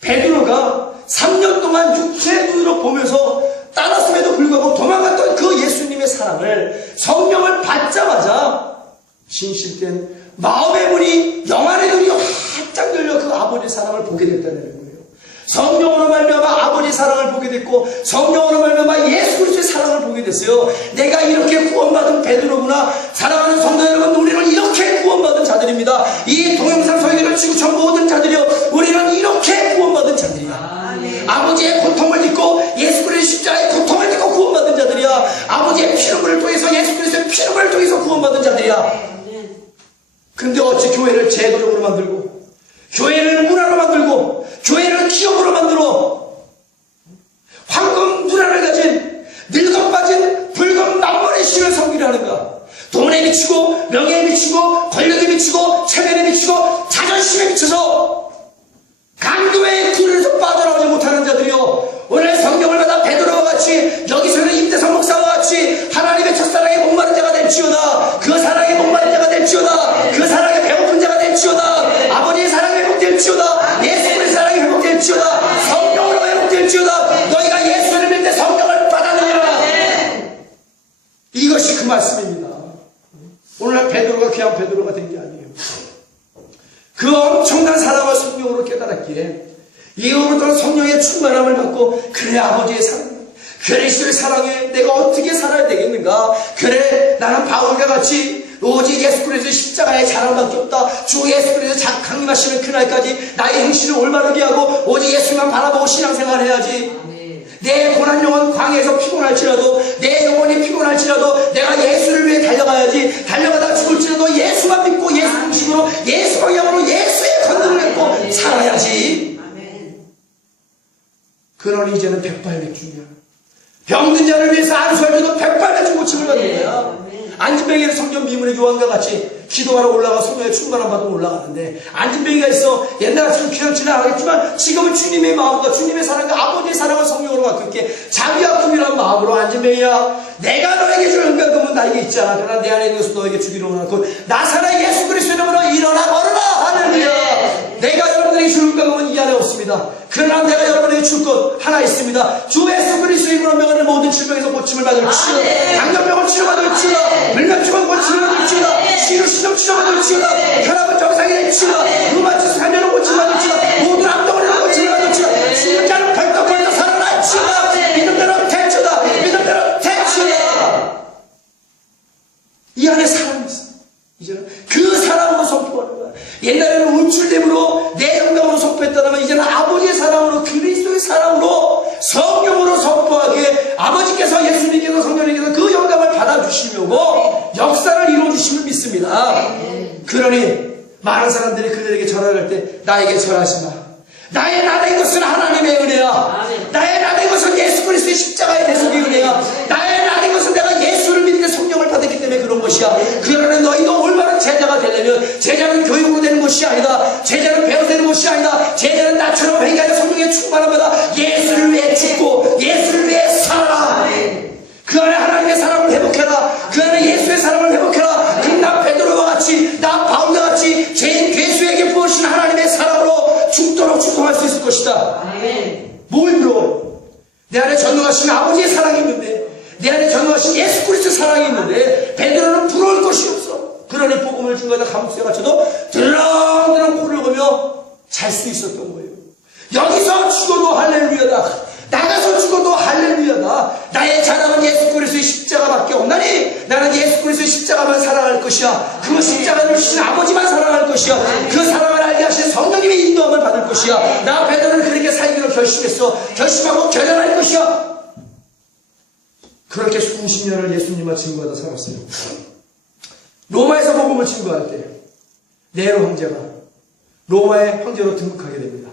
베드로가 3년 동안 육체의 눈으로 보면서 따랐음에도 불구하고 도망갔던 그 예수님의 사랑을 성령을 받자마자 진실된 마음의 문이, 영안의 눈이 활짝 열려 그 아버지의 사랑을 보게 됐다는 거예요. 성령으로 말미암아 아버지의 사랑을 보게 됐고 성령으로 말미암아 예수 그리스도의 사랑을 보게 됐어요. 내가 이렇게 구원받은 베드로구나. 사랑하는 성도 여러분, 우리는 이렇게 구원받은 자들입니다. 이 동영상 설교를 지구촌 모든 자들이요, 우리는 이렇게 구원받은 자들이야. 아버지의 고통을 딛고 예수 그리스도의 십자가의 고통을 딛고 구원받은 자들이야. 아버지의 피눈물을 통해서 예수 그리스도의 피눈물을 통해서 구원받은 자들이야. 근데 어찌 교회를 제도적으로 만들고 교회를 문화로 만들고 교회를 기업으로 만들어 황금 문화를 가진 늙어 빠진 붉은 만번의 신을 섬기려 하는가. 돈에 미치고 명예에 미치고 권력에 미치고 체면에 미치고 자존심에 미쳐서 강도의 굴에서 빠져나오지 못하는 자들이요, 오늘 성경을 받아 베드로와 같이 여기서는 임대성 목사와 같이 하나님의 첫사랑에 목마른 자가 될지어다. 그 사랑에 목마른 자가 될지어다. 그 사랑에 배고픈 자가 될지어다. 아버지의 사랑에 회복될지어다. 예수 그리스도의 사랑에 회복될지어다. 성령으로 엄청난 사랑을 성령으로 깨달았기에 이후부터는 성령의 충만함을 받고 그래 아버지의 사랑 그리스도의 사랑에 내가 어떻게 살아야 되겠는가 그래 나는 바울과 같이 오직 예수 그리스도의 십자가의 자랑밖에 없다. 주 예수 그리스도 강림하시는 그날까지 나의 행실을 올바르게 하고 오직 예수만 바라보고 신앙생활을 해야지. 아멘. 내 고난 영혼 광야에서 피곤할지라도 내 영혼이 피곤할지라도 내가 예수를 위해 달려가야지. 달려가다 죽을지라도 예수만 믿고 예수 중심으로 예수 방향으로 예수의 건드를 갖고 살아야지. 아멘. 그러니 이제는 백발백중이야. 병든 자를 위해서 안수할 때도 백발백중 고침을 받는 거야. 안진뱅이는 성전 미문의 요한과 같이 기도하러 올라가 성령의 충만함 받으러 올라가는데 안진뱅이가 있어 옛날 같으면 그냥 지나가겠지만 지금은 주님의 마음과 주님의 사랑과 아버지의 사랑을 성령으로 갖고 있게 자비와 품이라는 마음으로 안진뱅이야 내가 너에게 줄 은감은 나에게 있잖아. 그러나 내 안에 있는 것을 너에게 주기로 하고 나사렛 예수 그리스도의 이름으로 일어나 걸어라. 할렐루야. 내가 여러분에게 줄 은감은 이 안에 없습니다. 그러나 내가 여러분에게 줄 것 하나 있습니다. 주 예수 그리스도의 이름으로 명하는 모든 질병에서 고침을 받을 치유다. 당뇨병을 치료받을 치유다. 불면증은 고침을 받을 치유다. 시루시정 치료받을 치유다. 혈압은 정상이 치유다. 루마티스 환자는 고침을 받을 치유다. 모든 암덩어리는 고침을 받을 치유다. 신자는 벌떡벌떡 살아날 치유다. 믿음대로 대치유다. 믿음대로 대치유다. 이 안에 사랑이 있어. 이제는 그 사랑으로 선포하는 거야. 옛날에는 울출됨으로 내 영광으로 선포했다면 이제는 아버지의 사랑으로 그리스도의 사랑으로 성령으로 선포하기에 아버지께서 예수님께서 성령님께서 그 영광을 받아주시려고 역사를 이루어주심을 믿습니다. 그러니 많은 사람들이 그들에게 절할 때 나에게 절하지 마. 나의 나된 것은 하나님의 은혜야. 나의 나된 것은 예수 그리스도의 십자가의 대속의 은혜야. 나의 나된 것은 내가 예수를 믿는 성령을 받았기 때문에 그런 것이야. 그러나 너희도 올바른 제자가 되려면 제자는 교육으로 되는 것이 아니다. 제자는 배워 되는 것이 아니다. 제자는 나처럼 회개하여 성령의 충만함 받아 예수를 위해 죽고 예수를 위해 살아라. 그 안에 하나님의 사랑을 회복해라. 그 안에 예수의 사랑을 회복해라. 그럼 나 베드로와 같이 나 바울과 같이 죄인 괴수에게 부으신 하나님의 사랑으로 죽도록 죽통할 수 있을 것이다. 뭘 힘들어? 내 안에 전능하신 아버지의 사랑이 있는데 내 안에 전능하신 예수 그리스도의 사랑이 있는데 베드로는 부러울 것이 없어. 그러니 복음을 증거하다 감옥에 갇혀도 드렁드렁 코를 고며 잘 수 있었던 거예요. 여기서 죽어도 할렐루야다. 나가서 죽어도 할렐루야다. 나의 자랑은 예수 그리스도의 십자가밖에 없나니 나는 예수 그리스도의 십자가만 사랑할 것이야. 그 십자가를 주신 아버지만 사랑할 것이야. 그 사랑을 알게 하신 성령님의 인도함을 받을 것이야. 나 베드로는 그렇게 살기로 결심했어. 결심하고 결연할 것이야. 그렇게 수십 년을 예수님과 증거하다 살았어요. 로마에서 복음을 증거할 때 네로 황제가 로마의 황제로 등극하게 됩니다.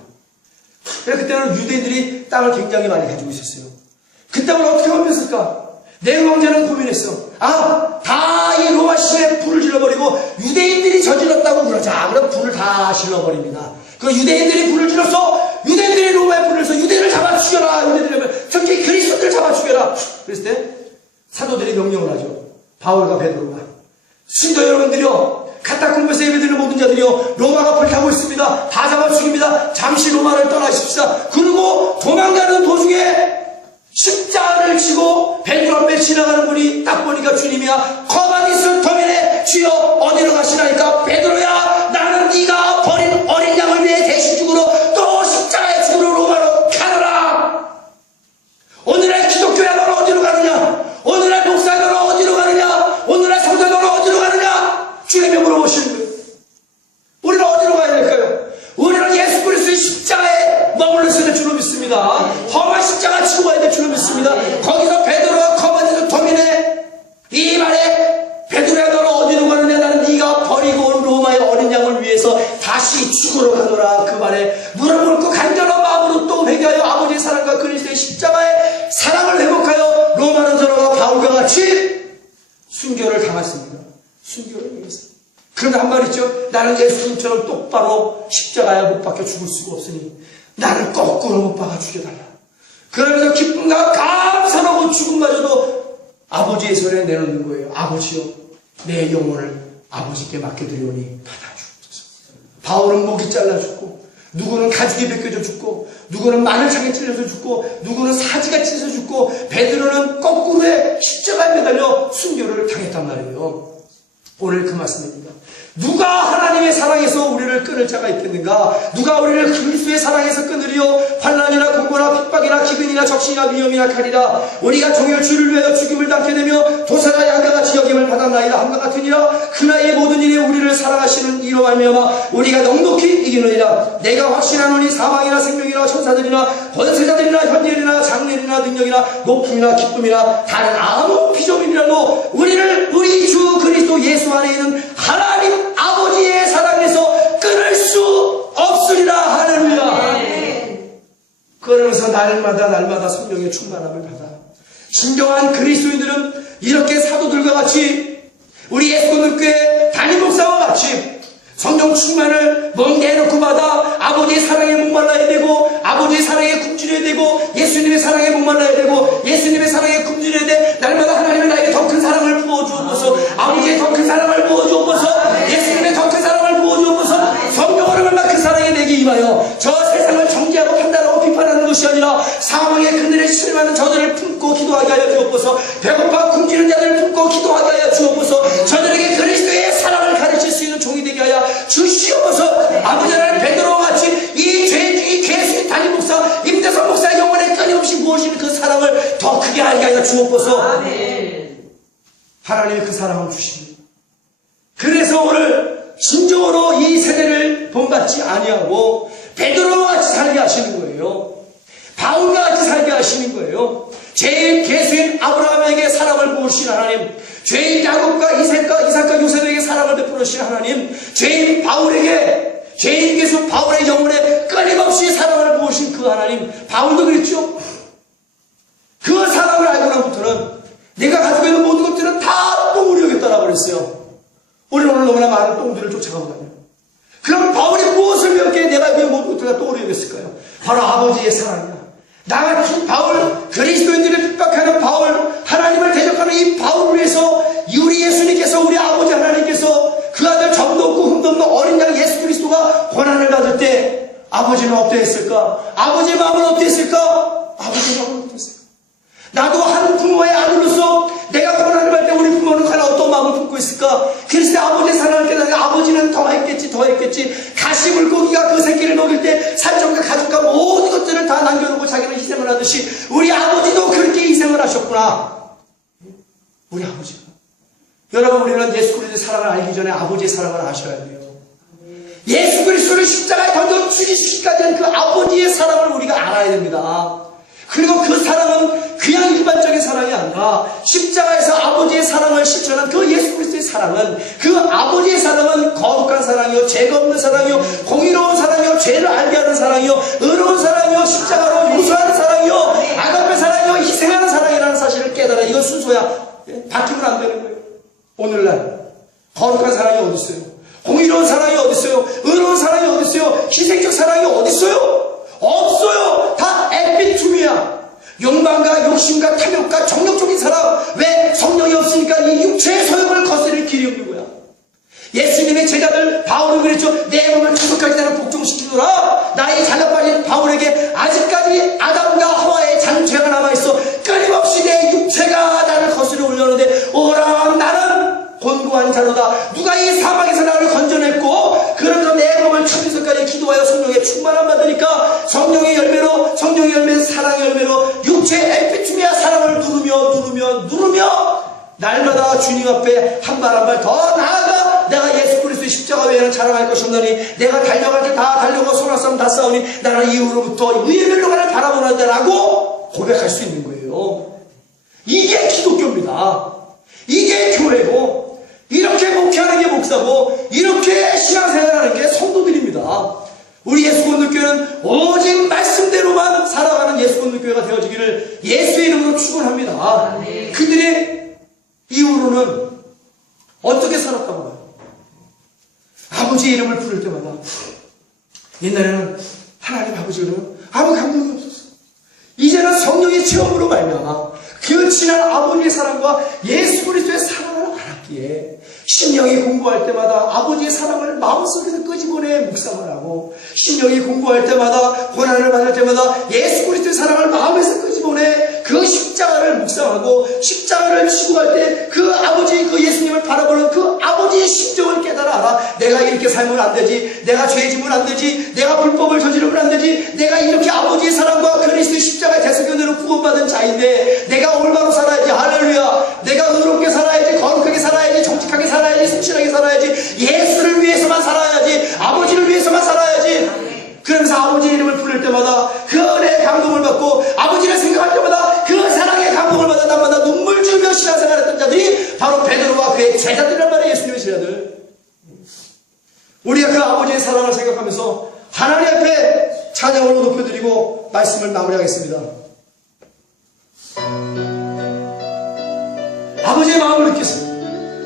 그때는 유대인들이 땅을 굉장히 많이 가지고 있었어요. 그 땅을 어떻게 옮겼을까? 네로 황제는 고민했어. 다 이 로마 시에 불을 질러버리고 유대인들이 저질렀다고 그러자. 그럼 불을 다 질러버립니다. 그 유대인들이 불을 질렀어. 유대인들이 로마에 불을 내서 유대인을 잡아 죽여라. 유대인들을 특히 그리스도인들을 잡아 죽여라. 그랬을 때 사도들이 명령을 하죠. 바울과 베드로가 신도 여러분들이요, 카타콤에서 예배드리는 모든 자들이요, 로마가 불타고 있습니다. 다 잡아 죽입니다. 잠시 로마를 떠나십시다. 그리고 도망가는 도중에 십자가를 지고 베드로 앞에 지나가는 분이 딱 보니까 주님이야. 거바니스 도면에 주여 어디로 가시나니까 베드로야 나는 네가 버린 어린 양을 위해 대신 죽으러 또 십자가에 죽으러 로마로 가느라. 오늘의 기독교야 너는 어디로 가느냐? 오늘의 목사야 너는 어디로 가느냐? 오늘의 성도 너는 어디로 가느냐? 주님이 물어보시는 거예요. 우리는 어디로 가야 될까요? 우리는 예수 그리스도의 십자가에 머물러서 될 줄로 믿습니다. 험한 십자가 지고 가야 될 줄로 믿습니다. 거기서 베드로와 거바니스 도민의 이 말에 베드로야 너는 어디로 가느냐? 나는 네가 버리고 온 로마의 어린 양을 위해서 다시 죽으러 가노라. 그 말에 무릎 꿇고 간절한 마음으로 또 회개하여 아버지의 사랑과 그리스도의 십자가의 사랑을 회복하여 로마로 들어가 바울과 같이 순교를 당했습니다. 순교를 위해서. 그런데 한 말 있죠. 나는 예수님처럼 똑바로 십자가에 못 박혀 죽을 수가 없으니 나를 거꾸로 못 박아 죽여달라. 그러면서 기쁨과 감사하고 죽음마저도 아버지의 손에 내놓는 거예요. 아버지요, 내 영혼을 아버지께 맡겨드리오니 받아주옵소서. 바울은 목이 잘라 죽고, 누구는 가죽이 벗겨져 죽고, 누구는 마늘창에 찔려서 죽고, 누구는 사지가 찢어져 죽고, 베드로는 거꾸로에 십자가에 매달려 순교를 당했단 말이에요. 오늘 그 말씀입니다. 누가 하나님의 사랑에서 우리를 끊을 자가 있겠는가? 누가 우리를 그리스도의 사랑에서 끊으리요? 환난이나 공고나 핍박이나 기근이나 적신이나 위험이나 칼이라. 우리가 종일 주를 위하여 죽임을 당게 되며 도사가 양과 같이 여김을 받았나이다 함과 같으니라. 그나의 모든 일에 우리를 사랑하시는 이로 말미암아 우리가 넉넉히 이기느니라. 내가 확신하노니 사망이나 생명이나 천사들이나 권세자들이나 현재일이나 장래일이나 능력이나 높음이나 기쁨이나 다른 아무 비전이라도 우리를 우리 주 그리스도 예수 안에 있는 하나님 아버지의 사랑에서 끊을 수 없으리라. 할렐루야. 그러면서 날마다 성령의 충만함을 받아 진정한 그리스도인들은 이렇게 사도들과 같이 우리 예수님교회 담임 목사와 같이 성령 충만을 멍대놓고 받아 아버지의 사랑에 목말라야 되고 아버지의 사랑에 굶주려야 되고 예수님의 사랑에 목말라야 되고 예수님의 사랑에 굶주려야 돼. 날마다 하나님은 나에게 더 큰 사랑을 부어주옵소서. 아버지의 더 큰 사랑을 부어주옵소서. 예수님의 더 큰 사랑을 부어주옵소서. 성령으로 말라 그 사랑이 내게 임하여 저 세상을 정죄하고 판단하고 비판하는 것이 아니라 사망의 그늘에 실망하는 저들을 품고 기도하게 하여 주옵소서. 배고파 굶주리는 자들을 품고 기도하게 하여 주옵소서. 저들에게 그리스도의 사랑을 가르칠 수 있는 종이 되게 하여 주시옵소서. 아버지 하나님 베드로와 같이 이 죄수의 담임 목사 임대성 목사의 영혼에 끊임없이 부어지는 그 사랑을 더 크게 알게 하여 주옵소서. 아멘. 하나님이 그 사랑을 주십니다. 그래서 오늘 진정으로 이 세대를 본받지 아니하고 베드로와 같이 살게 하시는 거예요. 바울과 같이 살게 하시는 거예요. 제일 계수인 아브라함에게 사랑을 부으신 하나님, 죄인 야곱과 이삭과 요셉에게 사랑을 베풀으신 하나님, 죄인 바울에게, 죄인 계수 바울의 영혼에 끊임없이 사랑을 부으신 그 하나님, 바울도 그랬죠. 그 사랑을 알고 나부터는 내가 가지고 있는 모든 것들은 다 똥으로 여겼다라고 그랬어요. 우리는 오늘 너무나 많은 똥들을 쫓아가고 다녀요. 그럼 바울이 무엇을 배웠기에 내가 그 모든 것들을 다 똥으로 여겼을까요? 바로 아버지의 사랑이야. 나같이 바울, 그리스도인들을 핍박하는 바울, 하나님을 대적하는 이 바울을 위해서 우리 예수님께서, 우리 아버지 하나님께서 그 아들 점도 없고 흠도 없는 어린 양 예수 그리스도가 고난을 받을 때 아버지는 어땠을까? 아버지의 마음은 어땠을까? 아버지의 마음은 어땠을까? 나도 한 부모의 아들로서 내가 고난을 받을 때 우리 부모는 과연 어떤 마음을 품고 있을까? 그리스도 아버지의 사랑을 깨달으니 아버지는 더 했겠지. 가시 물고기가 그 새끼를 먹일 때 살점과 가죽과 모든 것들을 다 남겨놓고 자기는 희생을 하듯이 우리 아버지도 그렇게 희생을 하셨구나. 우리 아버지가. 여러분, 우리는 예수 그리스도의 사랑을 알기 전에 아버지의 사랑을 아셔야 돼요. 예수 그리스도를 십자가에 던져 죽이시기까지 한 그 아버지의 사랑을 우리가 알아야 됩니다. 그리고 그 사랑은 그냥 일반적인 사랑이 아니라 십자가에서 아버지의 사랑을 실천한 그 예수 그리스도의 사랑은, 그 아버지의 사랑은 거룩한 사랑이요, 죄가 없는 사랑이요, 공의로운 사랑이요, 죄를 알게 하는 사랑이요, 의로운 사랑이요, 십자가로 용서하는 사랑이요, 아가페 사랑이요, 희생하는 사랑이라는 사실을 깨달아. 이건 순서야. 바뀌면 안 되는 거예요. 오늘날 거룩한 사랑이 어디 있어요? 공의로운 사랑이 어디 있어요? 의로운 사랑이 어디 있어요? 희생적 사랑이 어디 있어요? 없어요. 다 에피툼이야. 욕망과 욕심과 탐욕과 정욕적인 사랑. 왜? 성령이 없으니까 이 육체의 소욕을 거스릴 길이 없는 거야. 예수님의 제자들 바울은 그랬죠. 내 몸을 주석까지 나는 복종시키노라. 나이 잘나빠진 바울에게 아직까지 아담과 하와의 잔죄가 남아있어. 끊임없이 내 육체가 나를 거스려 올려오는데 오라, 나는 곤고한 자로다. 누가 이 사막에서 나를 건져냈고, 그러면서 내 몸을 천주석까지 기도하여 성령의 충만함 받으니까 성령의 열매로, 성령의 열매는 사랑의 열매로 육체의 에피투미아 사랑을 누르며 날마다 주님 앞에 한 발 한 발 더 나아가 내가 예수 그리스도의 십자가 외에는 자랑할 것이 없나니 내가 달려갈 때 다 달려고 손할 싸움 다 싸우니 나는 이후로부터 의의 멸로가를 바라보는다라고 고백할 수 있는 거예요. 이게 기독교입니다. 이게 교회고, 이렇게 목회하는 게 목사고, 이렇게 신앙생활하는 게 성도들입니다. 우리 예수건너교회는 오직 말씀대로만 살아가는 예수건너교회가 되어지기를 예수의 이름으로 축원합니다. 그들의 이후로는 어떻게 살았다고 봐요? 아버지의 이름을 부를 때마다 옛날에는 하나님 아버지는 아무 감동이 없었어요. 이제는 성령의 체험으로 말미암아 그 지난 아버지의 사랑과 예수 그리스도의 사랑을 알았기에 심령이 공부할 때마다 아버지의 사랑을 마음속에서 끄집어내 묵상을 하고, 심령이 공부할 때마다 고난을 받을 때마다 예수 그리스도의 사랑을 마음에서 끄집어내 그 십자가를 묵상하고, 십자가를 지고 갈 때 그 아버지 그 예수님을 바라보는 그 아버지의 심정을 깨달아. 내가 이렇게 살면 안 되지. 내가 죄 지면 안 되지. 내가 불법을 저지르면 안 되지. 내가 이렇게 아버지의 사랑과 그리스도의 십자가의 대속연대로 구원받은 자인데 내가 올바로 살아야지. 할렐루야. 내가 의롭게 살아야지. 거룩하게 살아야지. 정직하게 살아야지. 성실하게 살아야지. 예수를 위해서만 살아야지. 아버지를 위해서만 살아야지. 그러면서 아버지의 이름을 부를 때마다 그 은혜의 감동을 받고 아버지를 생각할 때마다 그 사랑의 감동을 받아 날마다 눈물 주며 신앙생활했던 자들이 바로 베드로와 그의 제자들이란 말이에요. 예수님의 제자들. 우리가 그 아버지의 사랑을 생각하면서 하나님 앞에 찬양으로 높여드리고 말씀을 마무리하겠습니다. 아버지의 마음을 느꼈어요.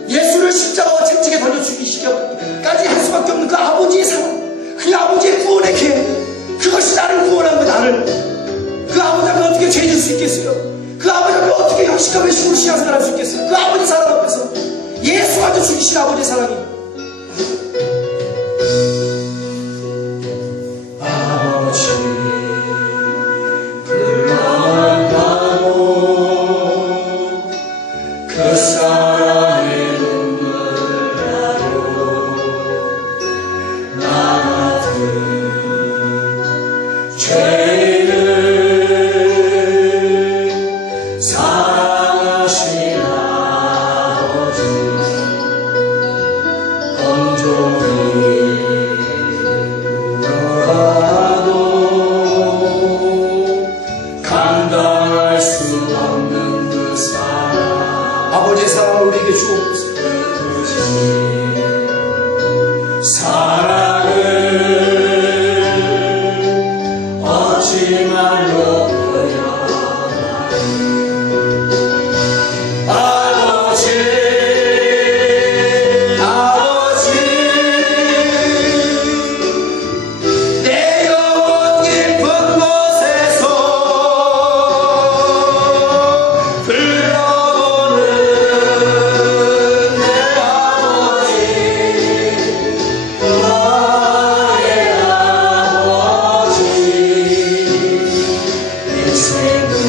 예수를 십자가와 채찍에 던져 죽이시기까지 할 수밖에 없는 그 아버지의 사랑, 그 아버지의 구원의 계획, 그것이 나를 구원한 거. 나를 그 아버지 앞에 어떻게 죄질 수 있겠어요? 그 아버지 앞에 어떻게 형식과 외식으로 신앙생활 할 수 있겠어요? 그 아버지 사랑 앞에서 예수한테 죽이신 아버지의 사랑이 아버지 불러만 가도 그 사랑의 눈물 나도 나 같은 죄인을 사랑하신 아버지 온종일 울어도 감당할 수 없는 그 사랑 아버지의 사랑을 우리에게 주옵소서. 사랑을 어찌 말로 표현하리. 아버지 아버지 내 영혼 깊은 곳에서 불러오는 내 아버지 나의 아버지 내 생명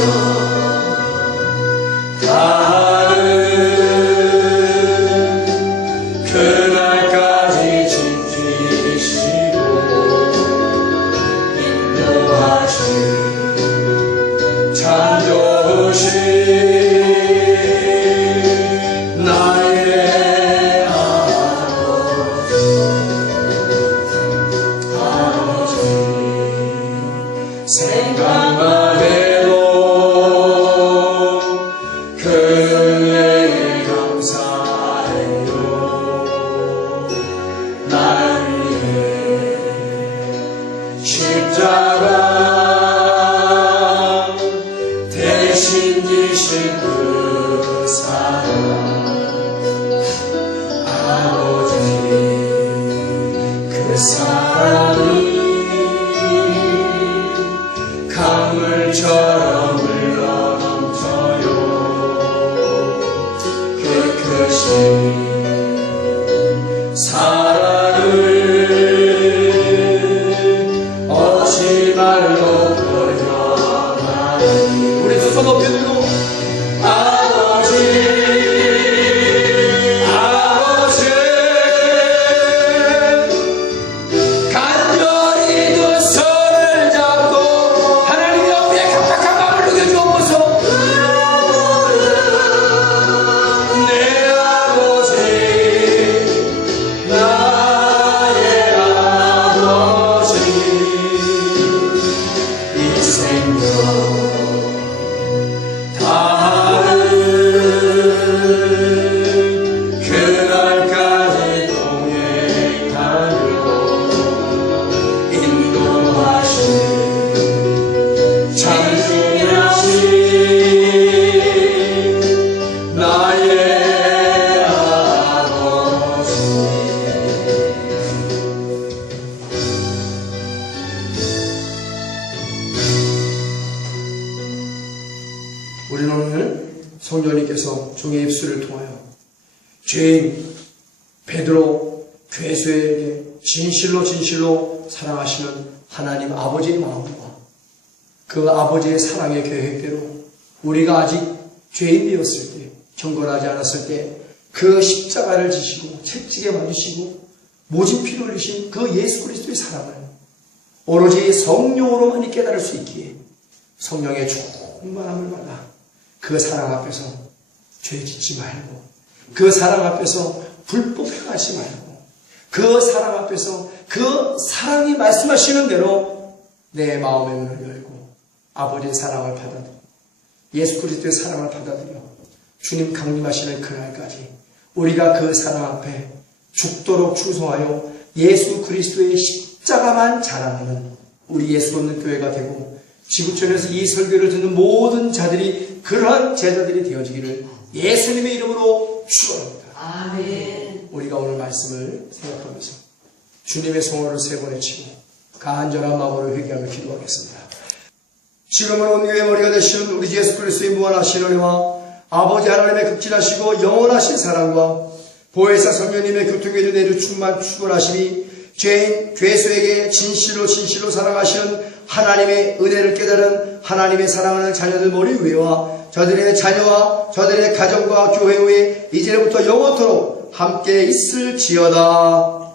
다하는 그날까지 지키시고 인도하신 참 좋으신 나의 아버지 생각만 해도 그 은혜에 감사해요. 날 위해 십자가 대신 지신 그 사랑 아버지 그 사랑이 강물처럼 흘러넘쳐요. 그 크신 사랑을 어찌 말로 표현하리. 우리 두 손 높이 들고 아버지 아버지 간절히 두 손을 잡고 하나님 옆에 각박한 마음을 녹여주옵소서. 내 아버지 나의 아버지 이 생명 다하는 그날까지 동행하며 인도하신 찬송하신 나의 아버지. 우리는 오늘 성령님께서 종의 입술을 통하여 죄인 베드로 괴수에게 진실로 사랑하시는 하나님 아버지의 마음과 그 아버지의 사랑의 계획대로 우리가 아직 죄인되었을 때, 경건하지 않았을 때 그 십자가를 지시고 채찍에 맞으시고 모진 피를 흘리신 그 예수 그리스도의 사랑을 오로지 성령으로만이 깨달을 수 있기에 성령의 충만함을 받아 그 사랑 앞에서 죄 짓지 말고 그 사랑 앞에서 불법 행하지 말고 그 사랑 앞에서 그 사랑이 말씀하시는 대로 내 마음의 문을 열고 아버지의 사랑을 받아들여 예수 그리스도의 사랑을 받아들여 주님 강림하시는 그날까지 우리가 그 사랑 앞에 죽도록 충성하여 예수 그리스도의 십자가만 자랑하는 우리 예수 없는 교회가 되고 지구촌에서 이 설교를 듣는 모든 자들이 그러한 제자들이 되어지기를 예수님의 이름으로 축원합니다. 아멘. 우리가 오늘 말씀을 생각하면서 주님의 성호를 세 번 외치고 간절한 마음으로 회개하며 기도하겠습니다. 지금은 온 교회의 머리가 되시는 우리 주 예수 그리스도의 무한하신 은혜와 아버지 하나님의 극진하시고 영원하신 사랑과 보혜사 성령님의 교통에도 내주 충만하심이 죄인 죄수에게 진실로 사랑하시는 하나님의 은혜를 깨달은 하나님의 사랑하는 자녀들 머리 위와 저들의 자녀와 저들의 가정과 교회 위에 이제부터 영원토록 함께 있을지어다.